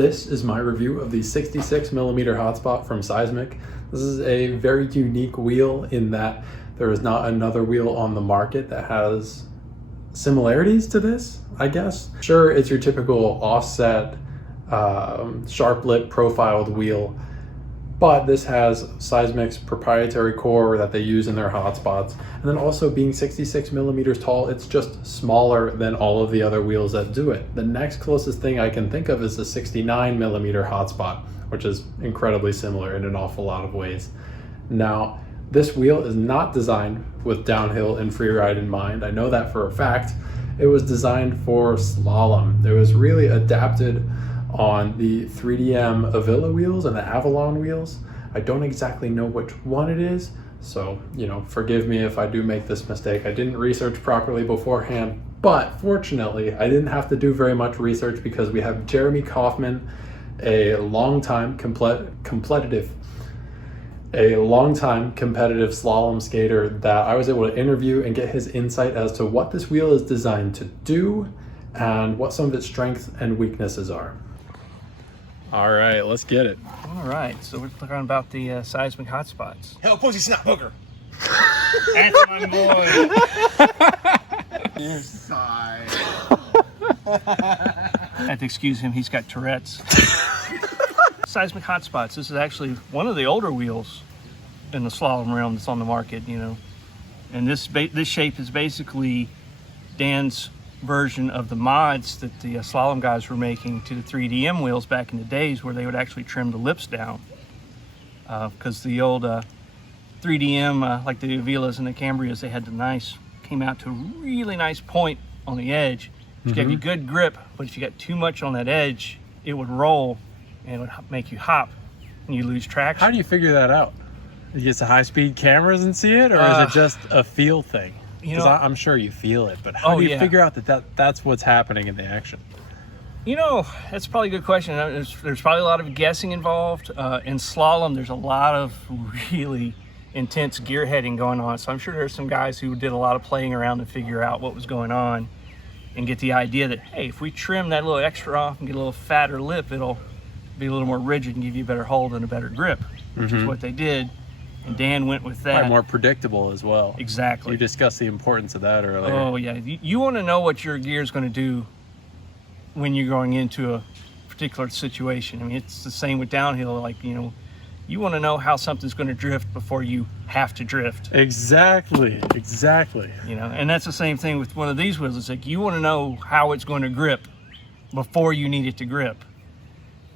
This is my review of the 66mm Hotspot from Seismic. This is a very unique wheel in that there is not another wheel on the market that has similarities to this, I guess. Sure, it's your typical offset, sharp lip profiled wheel, but this has Seismic's proprietary core that they use in their hotspots. And then also being 66mm tall, it's just smaller than all of the other wheels that do it. The next closest thing I can think of is the 69mm hotspot, which is incredibly similar in an awful lot of ways. Now, this wheel is not designed with downhill and freeride in mind. I know that for a fact. It was designed for slalom. It was really adapted on the 3DM Avila wheels and the Avalon wheels. I don't exactly know which one it is, so forgive me if I do make this mistake. I didn't research properly beforehand, but fortunately I didn't have to do very much research because we have Jeremy Coffman, a longtime competitive slalom skater that I was able to interview and get his insight as to what this wheel is designed to do and what some of its strengths and weaknesses are. All right, let's get it. All right, so we're talking about the Seismic hotspots. Hell, pussy snap booger. That's my boy. Sigh. I have to excuse him, he's got Tourette's. Seismic hotspots, this is actually one of the older wheels in the slalom realm that's on the market, And this shape is basically Dan's version of the mods that the slalom guys were making to the 3DM wheels back in the days, where they would actually trim the lips down. Because the old 3DM, like the Avilas and the Cambrias, they had came out to a really nice point on the edge. You have a good grip, but if you got too much on that edge, it would roll and it would make you hop and you lose traction. How do you figure that out? You get the high-speed cameras and see it, or is it just a feel thing? Because I'm sure you feel it, but how do you figure out that's what's happening in the action? That's probably a good question. There's probably a lot of guessing involved. In slalom, there's a lot of really intense gear heading going on. So I'm sure there's some guys who did a lot of playing around to figure out what was going on and get the idea that, hey, if we trim that little extra off and get a little fatter lip, it'll be a little more rigid and give you a better hold and a better grip, which is what they did. And Dan went with that. Probably more predictable as well. Exactly. You discussed the importance of that earlier. Oh yeah, you want to know what your gear is going to do when you're going into a particular situation. I mean, it's the same with downhill. Like, you want to know how something's going to drift before you have to drift. Exactly. And that's the same thing with one of these wheels. It's like you want to know how it's going to grip before you need it to grip.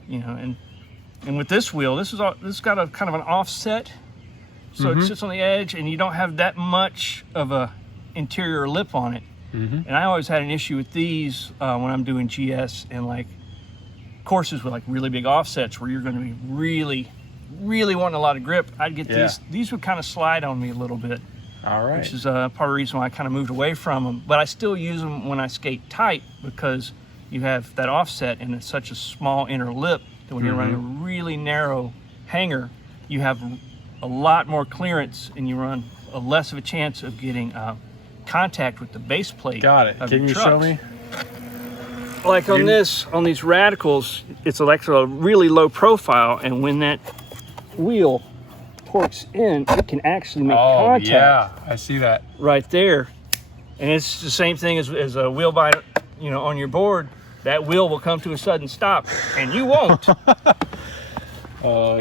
And with this wheel, this got a kind of an offset. So it sits on the edge and you don't have that much of a interior lip on it. And I always had an issue with these when I'm doing GS and like courses with like really big offsets where you're going to be really, really wanting a lot of grip. I'd get these would kind of slide on me a little bit. All right. Which is part of the reason why I kind of moved away from them. But I still use them when I skate tight because you have that offset and it's such a small inner lip that when you're running a really narrow hanger, you have a lot more clearance and you run less of a chance of getting contact with the base plate. Got it. Can you show me? Like on these radicals, it's like a really low profile, and when that wheel torques in, it can actually make contact. Yeah, I see that. Right there. And it's the same thing as a wheel bind, on your board. That wheel will come to a sudden stop, and you won't.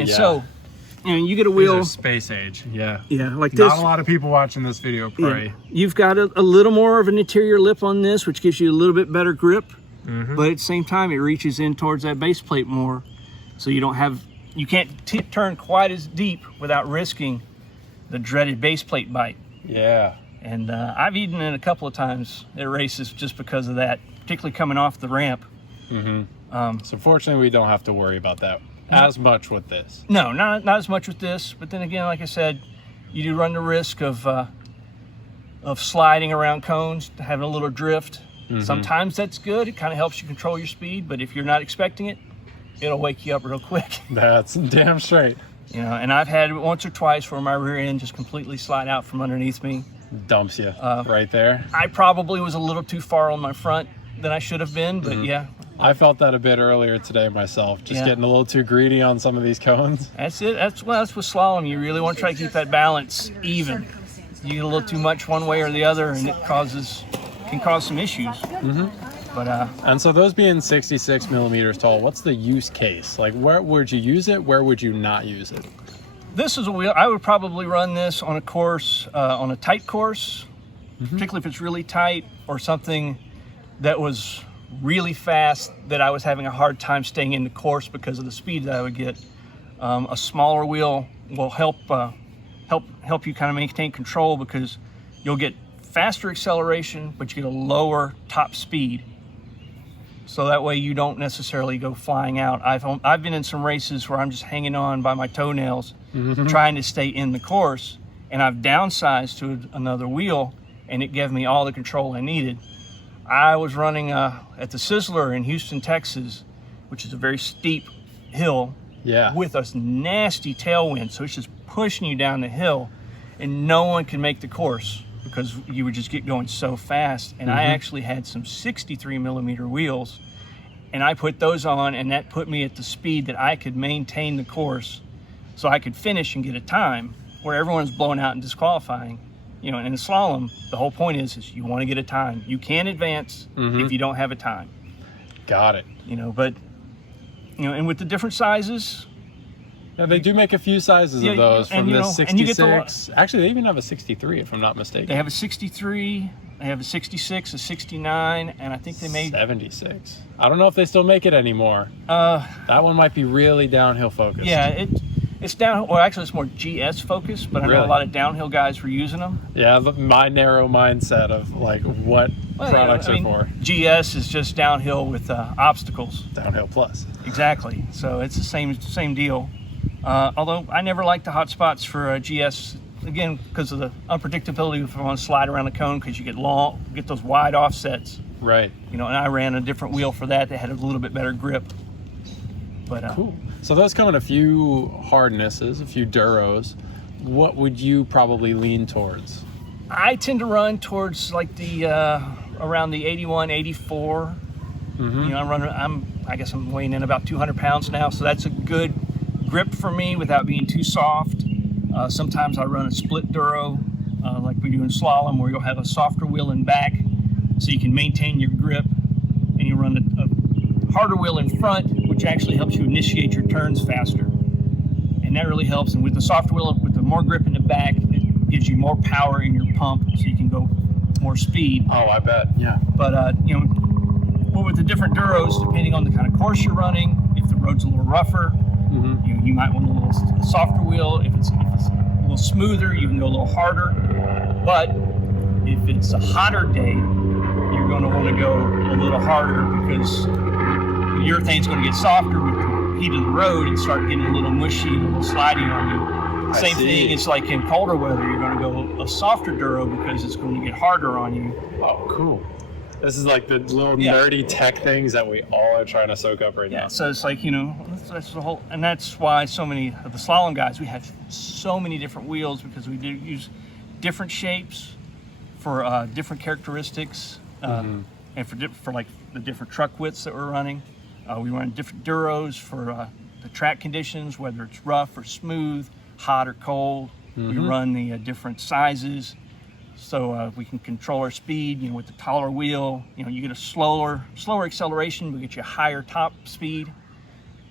So, you get a wheel. These are space age, yeah, like this. Not a lot of people watching this video, pray. Yeah. You've got a little more of an interior lip on this, which gives you a little bit better grip, but at the same time, it reaches in towards that base plate more, so you can't turn quite as deep without risking the dreaded base plate bite. Yeah. And I've eaten it a couple of times at races just because of that, particularly coming off the ramp. So fortunately, we don't have to worry about that as much with this. No, not as much with this. But then again, like I said, you do run the risk of sliding around cones, having a little drift. Sometimes that's good. It kind of helps you control your speed. But if you're not expecting it, it'll wake you up real quick. That's damn straight. And I've had it once or twice where my rear end just completely slide out from underneath me. Dumps you right there. I probably was a little too far on my front than I should have been, but yeah, I felt that a bit earlier today myself, just Yeah. getting a little too greedy on some of these cones. That's it. That's with slalom. You really want to try to keep that balance even. You get a little too much one way or the other, and it can cause some issues. But And so those being 66 millimeters tall, what's the use case? Like, where would you use it? Where would you not use it? this is a wheel. I would probably run this on a course, on a tight course, particularly if it's really tight, or something that was really fast that I was having a hard time staying in the course because of the speed that I would get. A smaller wheel will help you kind of maintain control, because you'll get faster acceleration, but you get a lower top speed. So that way you don't necessarily go flying out. I've been in some races where I'm just hanging on by my toenails, trying to stay in the course, and I've downsized to another wheel, and it gave me all the control I needed. I was running at the Sizzler in Houston, Texas, which is a very steep hill, with a nasty tailwind. So it's just pushing you down the hill, and no one can make the course because you would just get going so fast. And I actually had some 63 millimeter wheels, and I put those on, and that put me at the speed that I could maintain the course, so I could finish and get a time, where everyone's blowing out and disqualifying. You know, and in slalom, the whole point is you want to get a time. You can't advance if you don't have a time. Got it. You know, but, you know, and with the different sizes. Yeah, they do make a few sizes of those, from the 66. Actually, they even have a 63, if I'm not mistaken. They have a 63, they have a 66, a 69, and I think they made 76. I don't know if they still make it anymore. That one might be really downhill focused. Yeah, it's down. Well, actually, it's more GS focused, but I know a lot of downhill guys were using them. Yeah, my narrow mindset of like what products are for. GS is just downhill with obstacles. Downhill plus. Exactly. So it's the same deal. Although I never liked the Hotspots for GS, again, because of the unpredictability if I want to slide around the cone, because you get those wide offsets. Right. You know, and I ran a different wheel for that had a little bit better grip. But cool. So those come in a few hardnesses, a few duros. What would you probably lean towards? I tend to run towards like the around the 81, 84. You know, I guess I'm weighing in about 200 pounds now, so that's a good grip for me without being too soft. Sometimes I run a split duro, like we do in slalom, where you'll have a softer wheel in back, so you can maintain your grip, and you run a harder wheel in front, which actually helps you initiate your turns faster. And that really helps. And with the soft wheel, with the more grip in the back, it gives you more power in your pump, so you can go more speed. Oh, I bet. Yeah. But you know, well, with the different duros, depending on the kind of course you're running, if the road's a little rougher, you might want a little softer wheel. If it's a little smoother, you can go a little harder. But if it's a hotter day, you're going to want to go a little harder, because the urethane's going to get softer with the heat of the road and start getting a little mushy and a little slidey on you. Same thing, it's like in colder weather, you're going to go a softer duro because it's going to get harder on you. Oh, cool. This is like the little nerdy tech things that we all are trying to soak up right now. So it's like, you know, that's the whole, and that's why so many of the slalom guys, we have so many different wheels, because we do use different shapes for different characteristics, and for like the different truck widths that we're running. We run different duros for the track conditions, whether it's rough or smooth, hot or cold. We run the different sizes, so we can control our speed. You know, with the taller wheel, you know, you get a slower acceleration, but get you a higher top speed.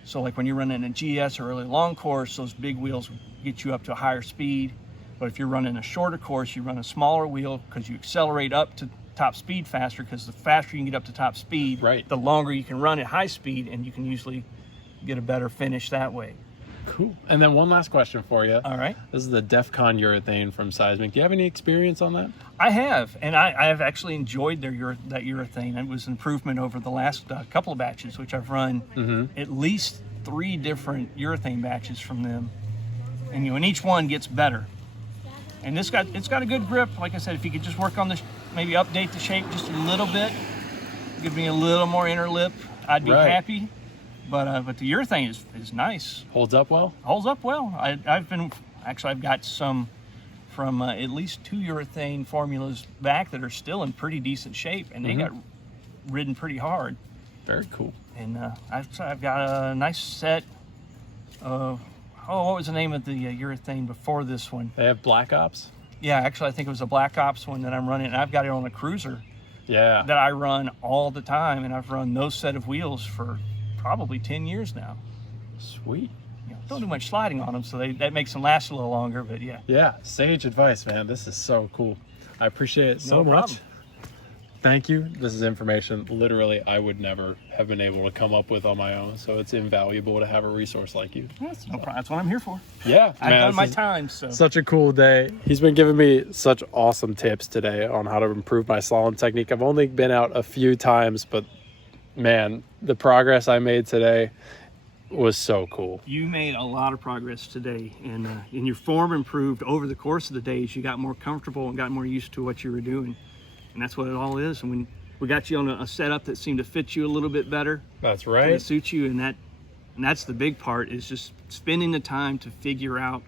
So like when you're running a GS or really long course, those big wheels get you up to a higher speed. But if you're running a shorter course, you run a smaller wheel, because you accelerate up to top speed faster, because the faster you can get up to top speed, the longer you can run at high speed, and you can usually get a better finish that way. Cool. And then one last question for you. All right. This is the DEFCON urethane from Seismic. Do you have any experience on that? I have, and I have actually enjoyed that urethane. It was an improvement over the last couple of batches, which I've run at least 3 different urethane batches from them, and you know, and each one gets better. And it's got a good grip. Like I said, if you could just work on this, maybe update the shape just a little bit, give me a little more inner lip, I'd be happy. But the urethane is nice. Holds up well? Holds up well. I've got some from at least 2 urethane formulas back that are still in pretty decent shape, and they got ridden pretty hard. Very cool. And I've got a nice set of, what was the name of the urethane before this one? They have Black Ops? Yeah, actually, I think it was a Black Ops one that I'm running, and I've got it on a cruiser. Yeah. That I run all the time, and I've run those set of wheels for probably 10 years now. Sweet. You know, don't do much sliding on them, so that makes them last a little longer, but yeah. Yeah, sage advice, man. This is so cool. I appreciate it so much. Problem. Thank you. This is information literally I would never have been able to come up with on my own, so it's invaluable to have a resource like you. That's no problem. That's what I'm here for. Yeah, I've done my time, so. Such a cool day. He's been giving me such awesome tips today on how to improve my slalom technique. I've only been out a few times, but man, the progress I made today was so cool. You made a lot of progress today, and your form improved over the course of the days. You got more comfortable and got more used to what you were doing. And that's what it all is. And when we got you on a setup that seemed to fit you a little bit better. That's right. To suit you, and that's the big part, is just spending the time to figure out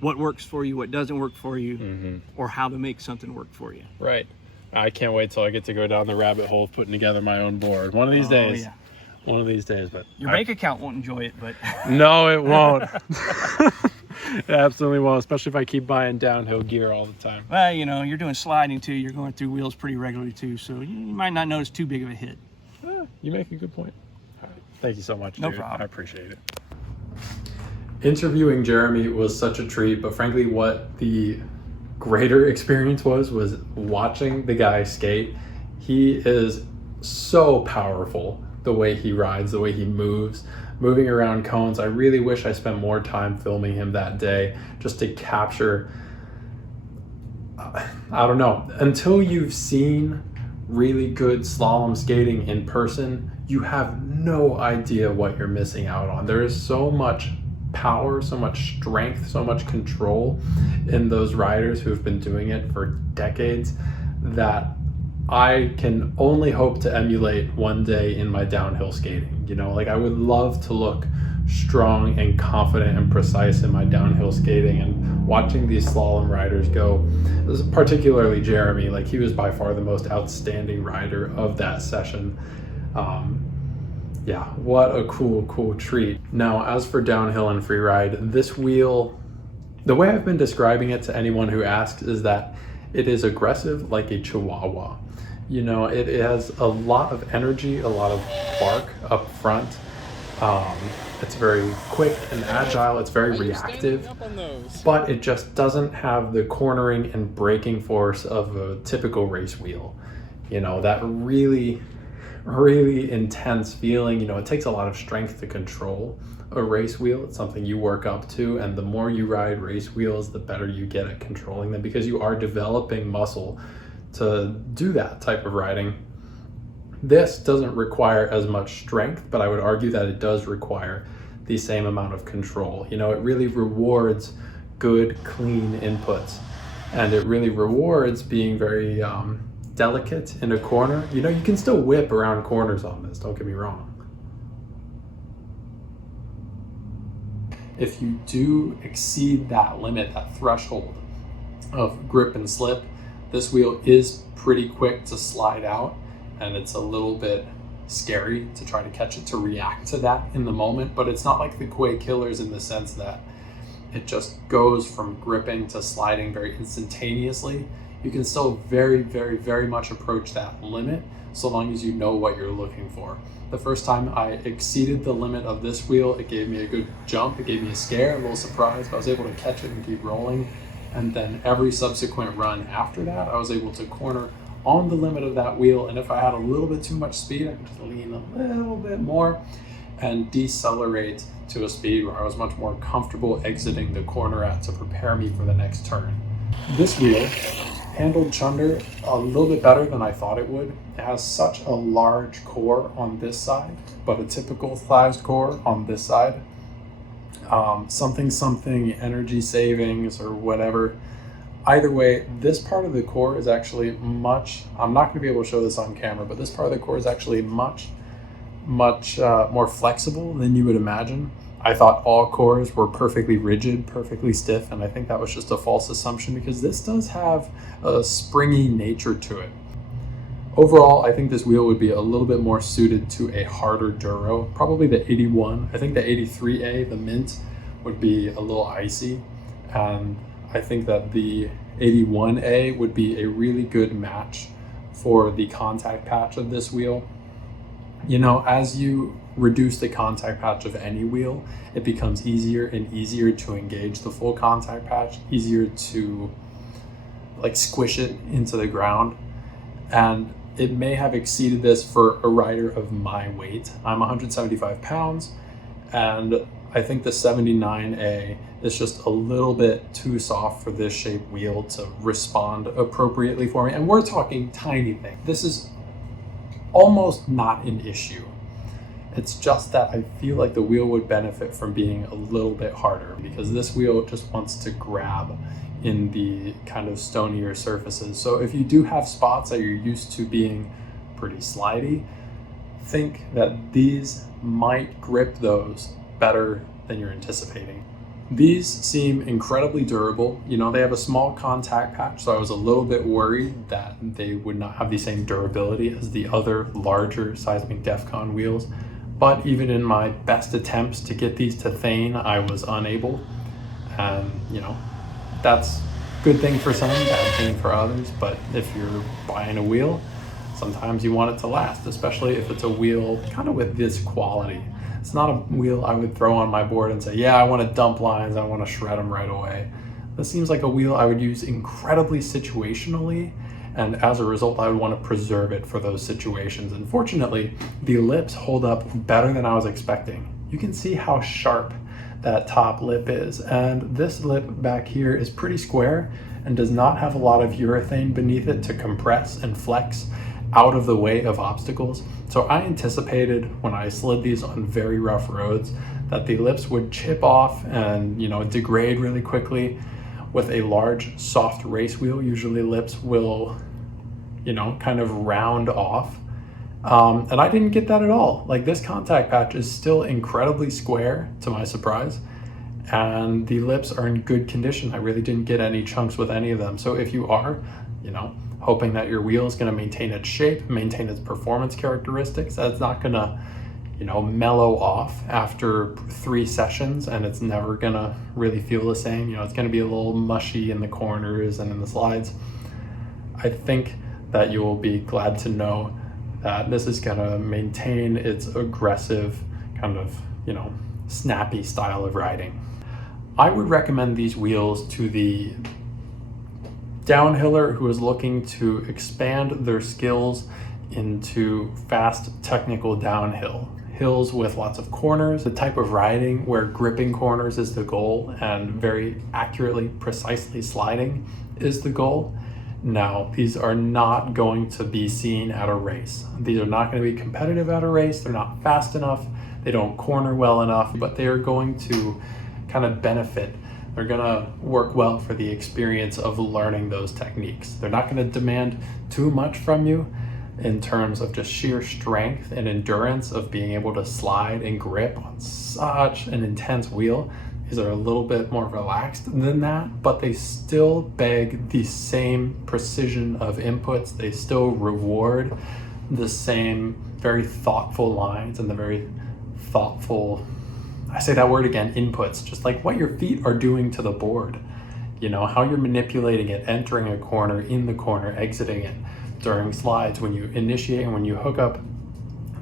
what works for you, what doesn't work for you, or how to make something work for you. Right. I can't wait till I get to go down the rabbit hole of putting together my own board. One of these days. Yeah. One of these days, but your bank account won't enjoy it, but no, it won't. It absolutely won't, especially if I keep buying downhill gear all the time. Well, you know, you're doing sliding too. You're going through wheels pretty regularly too, so you might not notice too big of a hit. You make a good point. All right. Thank you so much. No dude. problem. I appreciate it. Interviewing Jeremy was such a treat, but frankly, what the greater experience was watching the guy skate. He is so powerful. The way he rides, the way he moves, moving around cones. I really wish I spent more time filming him that day just to capture, I don't know, until you've seen really good slalom skating in person, you have no idea what you're missing out on. There is so much power, so much strength, so much control in those riders who have been doing it for decades that I can only hope to emulate one day in my downhill skating. You know, like I would love to look strong and confident and precise in my downhill skating, and watching these slalom riders go, particularly Jeremy, like he was by far the most outstanding rider of that session. Yeah, what a cool treat. Now, as for downhill and freeride, this wheel, the way I've been describing it to anyone who asks is that it is aggressive like a chihuahua. You know, it has a lot of energy, a lot of bark up front. It's very quick and agile. It's very reactive, but it just doesn't have the cornering and braking force of a typical race wheel. You know, that really intense feeling. You know, it takes a lot of strength to control a race wheel. It's something you work up to, and the more you ride race wheels, the better you get at controlling them, because you are developing muscle to do that type of riding. This doesn't require as much strength, but I would argue that it does require the same amount of control. You know, it really rewards good, clean inputs, and it really rewards being very delicate in a corner. You know, you can still whip around corners on this, don't get me wrong. If you do exceed that limit, that threshold of grip and slip, this wheel is pretty quick to slide out, and it's a little bit scary to try to catch it to react to that in the moment, but it's not like the Quay Killers in the sense that it just goes from gripping to sliding very instantaneously. You can still very much approach that limit so long as you know what you're looking for. The first time I exceeded the limit of this wheel, it gave me a good jump, it gave me a scare, a little surprise, but I was able to catch it and keep rolling. And then every subsequent run after that, I was able to corner on the limit of that wheel. And if I had a little bit too much speed, I could just lean a little bit more and decelerate to a speed where I was much more comfortable exiting the corner at to prepare me for the next turn. This wheel handled chunder a little bit better than I thought it would. It has such a large core on this side, but a typical sized core on this side. Something energy savings or whatever. Either way, this part of the core is actually I'm not going to be able to show this on camera, but this part of the core is actually much more flexible than you would imagine. I thought all cores were perfectly rigid, perfectly stiff, and I think that was just a false assumption, because this does have a springy nature to it. Overall, I think this wheel would be a little bit more suited to a harder duro, probably the 81. I think the 83A, the mint, would be a little icy. And I think that the 81A would be a really good match for the contact patch of this wheel. You know, as you reduce the contact patch of any wheel, it becomes easier and easier to engage the full contact patch, easier to like squish it into the ground. And it may have exceeded this for a rider of my weight. I'm 175 pounds, and I think the 79A is just a little bit too soft for this shape wheel to respond appropriately for me. And we're talking tiny thing. This is almost not an issue. It's just that I feel like the wheel would benefit from being a little bit harder, because this wheel just wants to grab in the kind of stonier surfaces. So if you do have spots that you're used to being pretty slidey, think that these might grip those better than you're anticipating. These seem incredibly durable. You know, they have a small contact patch, so I was a little bit worried that they would not have the same durability as the other larger Seismic Defcon wheels. But even in my best attempts to get these to Thane, I was unable. And, you know, that's a good thing for some, bad thing for others. But if you're buying a wheel, sometimes you want it to last, especially if it's a wheel kind of with this quality. It's not a wheel I would throw on my board and say, yeah, I want to dump lines, I want to shred them right away. This seems like a wheel I would use incredibly situationally, and as a result, I would want to preserve it for those situations. And fortunately, the lips hold up better than I was expecting. You can see how sharp that top lip is, and this lip back here is pretty square and does not have a lot of urethane beneath it to compress and flex out of the way of obstacles. So I anticipated when I slid these on very rough roads that the lips would chip off and, you know, degrade really quickly. With a large soft race wheel, usually lips will, you know, kind of round off. And I didn't get that at all. Like, this contact patch is still incredibly square, to my surprise, and the lips are in good condition. I really didn't get any chunks with any of them. So if you are, you know, hoping that your wheel is going to maintain its shape, maintain its performance characteristics, that's not going to, you know, mellow off after 3 sessions, and it's never going to really feel the same. You know, it's going to be a little mushy in the corners and in the slides. I think that you will be glad to know that this is going to maintain its aggressive kind of, you know, snappy style of riding. I would recommend these wheels to the downhiller who is looking to expand their skills into fast technical downhill. Hills with lots of corners, the type of riding where gripping corners is the goal and very accurately, precisely sliding is the goal. Now, these are not going to be seen at a race. These are not going to be competitive at a race. They're not fast enough. They don't corner well enough, but they are going to kind of benefit. They're going to work well for the experience of learning those techniques. They're not going to demand too much from you in terms of just sheer strength and endurance of being able to slide and grip on such an intense wheel. These are a little bit more relaxed than that, but they still beg the same precision of inputs. They still reward the same very thoughtful lines and the very thoughtful, I say that word again, inputs, just like what your feet are doing to the board. You know, how you're manipulating it, entering a corner, in the corner, exiting it, during slides, when you initiate and when you hook up.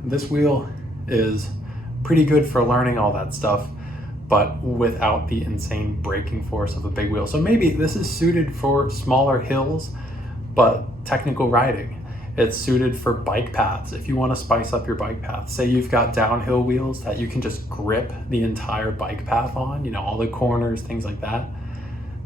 This wheel is pretty good for learning all that stuff, but without the insane braking force of a big wheel. So maybe this is suited for smaller hills, but technical riding. It's suited for bike paths. If you want to spice up your bike path, say you've got downhill wheels that you can just grip the entire bike path on, you know, all the corners, things like that.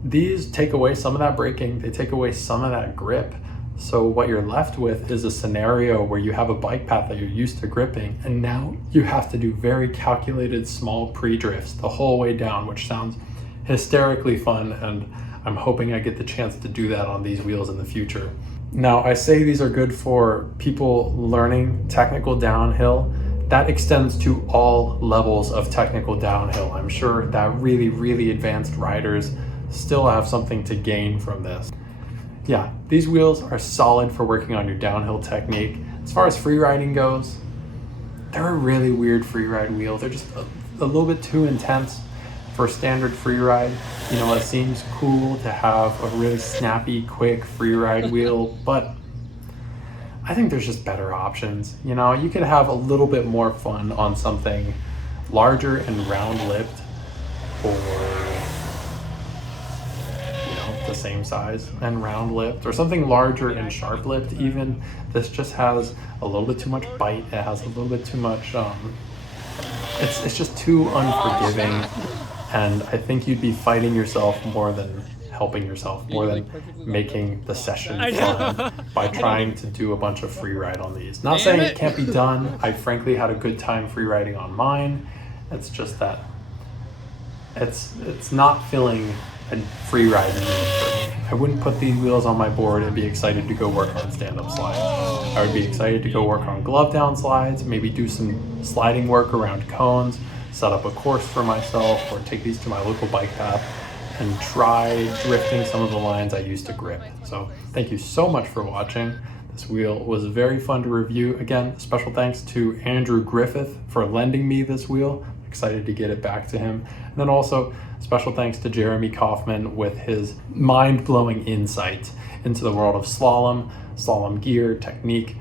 These take away some of that braking, they take away some of that grip. So what you're left with is a scenario where you have a bike path that you're used to gripping, and now you have to do very calculated small pre-drifts the whole way down, which sounds hysterically fun, and I'm hoping I get the chance to do that on these wheels in the future. Now, I say these are good for people learning technical downhill. That extends to all levels of technical downhill. I'm sure that really, really advanced riders still have something to gain from this. yeah, these wheels are solid for working on your downhill technique. As far as free riding goes, they're a really weird free ride wheel. They're just a little bit too intense for standard free ride. You know, it seems cool to have a really snappy, quick free ride wheel, but I think there's just better options. You know, you could have a little bit more fun on something larger and round lipped, or the same size and round lipped, or something larger and sharp lipped even. This just has a little bit too much bite. It has a little bit too much, it's just too unforgiving, and I think you'd be fighting yourself more than helping yourself, more than making the session fun by trying to do a bunch of free ride on these. Not saying it can't be done. I frankly had a good time free riding on mine. It's just that it's not filling a free ride need for me. I wouldn't put these wheels on my board and be excited to go work on stand-up slides. I would be excited to go work on glove down slides, maybe do some sliding work around cones, set up a course for myself, or take these to my local bike path and try drifting some of the lines I used to grip. So thank you so much for watching. This wheel was very fun to review. Again, special thanks to Andrew Griffith for lending me this wheel. Excited to get it back to him. And then also special thanks to Jeremy Coffman with his mind-blowing insight into the world of slalom, slalom gear, technique,